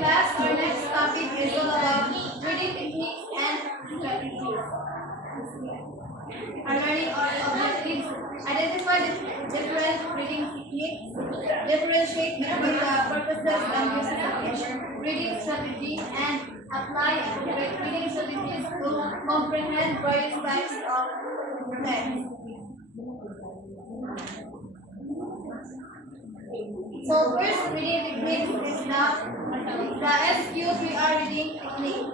class, our next topic is all about reading techniques and strategies. Our learning objectives: identify the different reading techniques, differentiate between the purposes and uses of each reading strategy, and apply appropriate reading strategies to comprehend various types of text. So first reading technique is the SQ3R reading technique.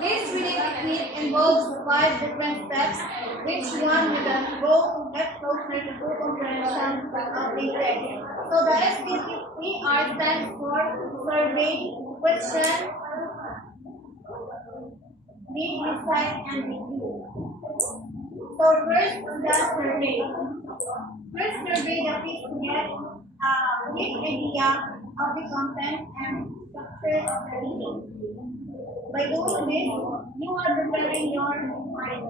This reading technique involves 5 different steps, each one with a goal to get closer to full comprehension of the text. So the SQ3R stands for survey, question, read, recite, and review. So first, the survey. First, survey the piece to get a brief idea of the content and structure of the reading. By doing this, you are preparing your mind.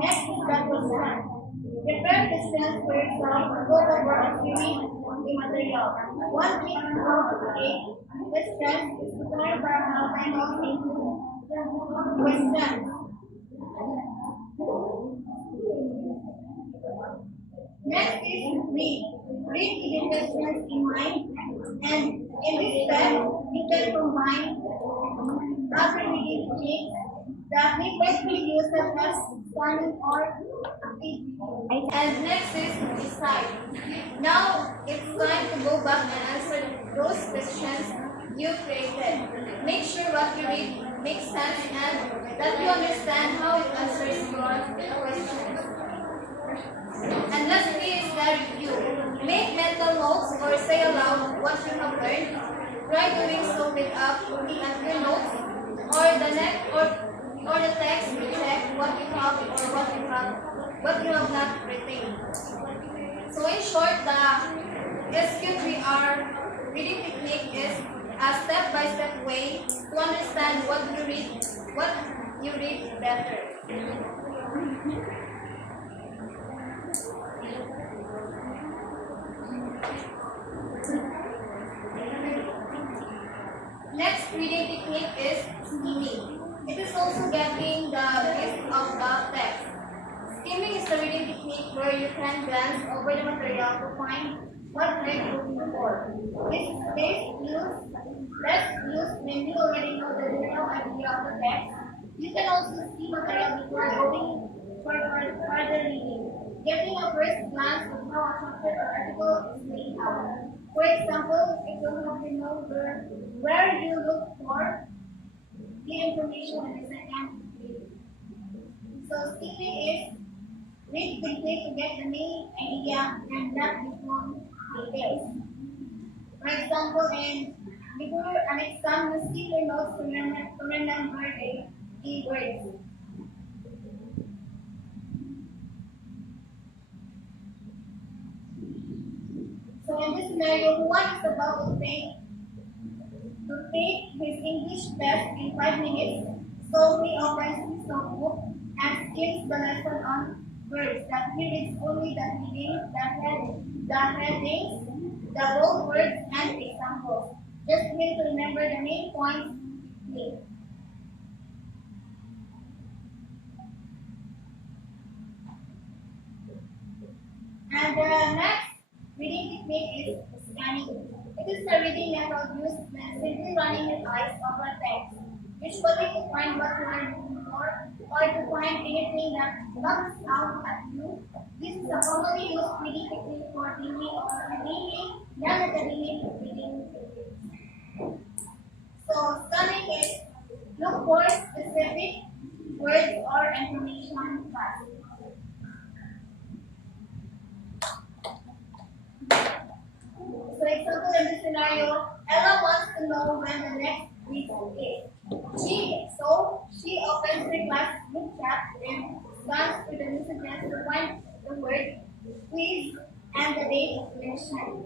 Next is the question. Prepare questions for yourself to go over and read the material. One key to how to create questions is to clarify how kind of questions. Next is read. Read the questions in mind, and in this step, you can combine other reading techniques that we frequently use such as scanning or activity. And next is recite. Now it's time to go back and answer those questions you created. Make sure what you read makes sense and that you understand how it answers your questions. And lastly is the review. Make mental notes or say aloud what you have learned. Try doing so without looking at your notes or the text to check what you have or what you have not retained. So in short, the SQ3R reading technique is a step-by-step way to understand what you read better. Next reading technique is skimming. It is also getting the gist of the text. Skimming is the reading technique where you can glance over the material to find what you're looking for. This is best used when you already know the general idea of the text. You can also see material before going for further reading. Getting a first glance of how a chapter or article is laid out. For example, if you have to know where you look for the information in the second reading. So skimming is read quickly to get the main idea and not become details. For example, before an exam, you skip your notes to remember the words. So in this scenario, Juan is about to take his English test in 5 minutes. So he opens his notebook and skims the lesson on words. That he reads only the heading, the headings, the bold words, and examples. Just need to remember the main points. And the next reading technique is scanning. It is the reading method used when simply running your eyes over text, usually to find what you are looking for or to find anything that jumps out at you. This is a commonly used reading technique for mainly non-academic reading techniques. So scanning is look for specific words or information fast. For example, in this scenario, Ella wants to know when the next week is. She opens the class book chat and scans through the messages to find the word quiz and the date mentioned.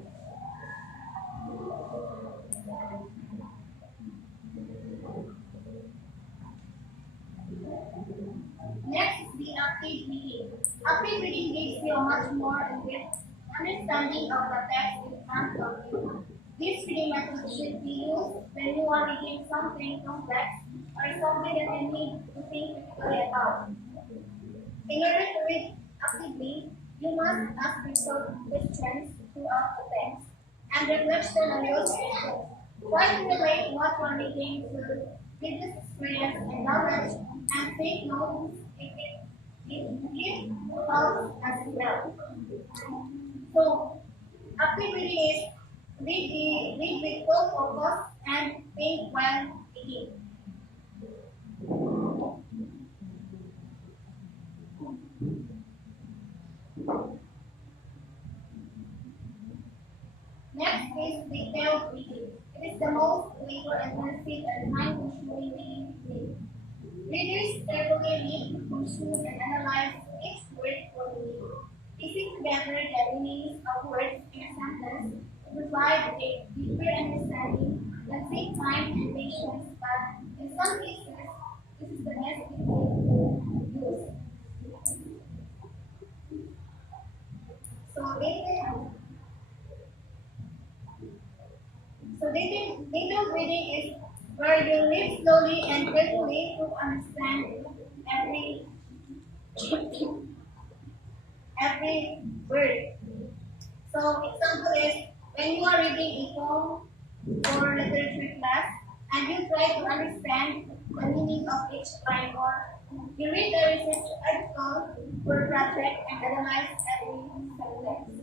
Next is the active reading. Active reading gives you a much more in-depth understanding of the text in front of you. This reading method should be used when you are reading something complex or something that you need to think critically about. In order to read actively, you must ask yourself questions throughout the text and reflection on your experience. Try to relate what you are reading to previous experience and knowledge and take notes if it helps as well. So, active reading is read with full focus and think while reading. Next is detailed reading. It is the most labor-intensive and time-consuming reading technique. Readers carefully read, consume, and analyze each word for meaning, piecing together the meanings of words in a sentence to provide a deeper understanding that takes time and patience, but in some cases, this is the best technique to use. So, detailed reading is where you read slowly and carefully to understand every every word. So example is when you are reading a poem or literature class and you try to understand the meaning of each line, or you read a research article or project and analyze every sentence.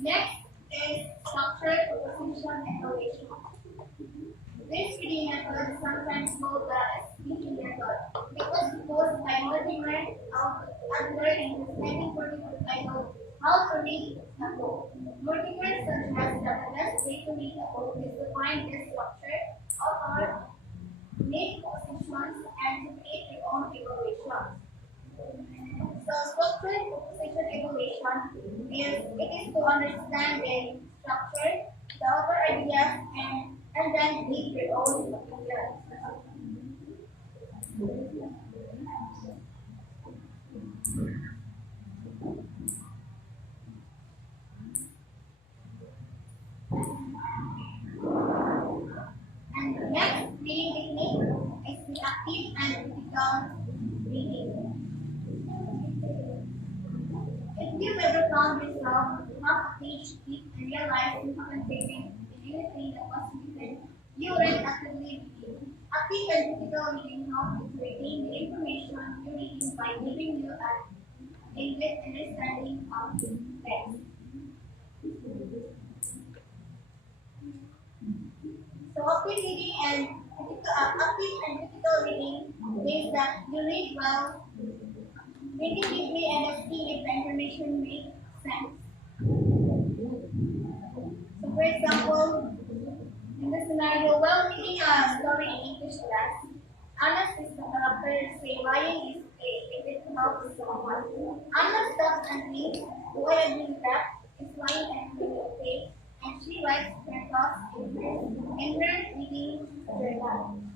Next is structure, proposition, and relation. This reading method is sometimes called the speaking method because proposed by Mortimer Adler in his 1940 book titled How to Read a Book. Mortimer suggests that the best way to read a book is to find its structure, author, make positions, and to create your own evaluation. So structure proposition evaluation is to understand the structure, the other ideas, and then make your own opinion. And the next reading technique is the active and critical reading. If you've ever found yourself half a page deep and realize you haven't taken anything that was written, you weren't actively reading. Active and critical reading helps you to retain the information you're reading by giving you a good understanding of the text. So active and critical reading means that you read well, reading deeply, and asking if the information makes sense. So, for example, in the scenario, while reading a story in English class, Anna sees the character say lying is fake if it helps someone. Anna stops and thinks, do I agree with that? Is lying actually okay? And she writes her thoughts in her reading journal.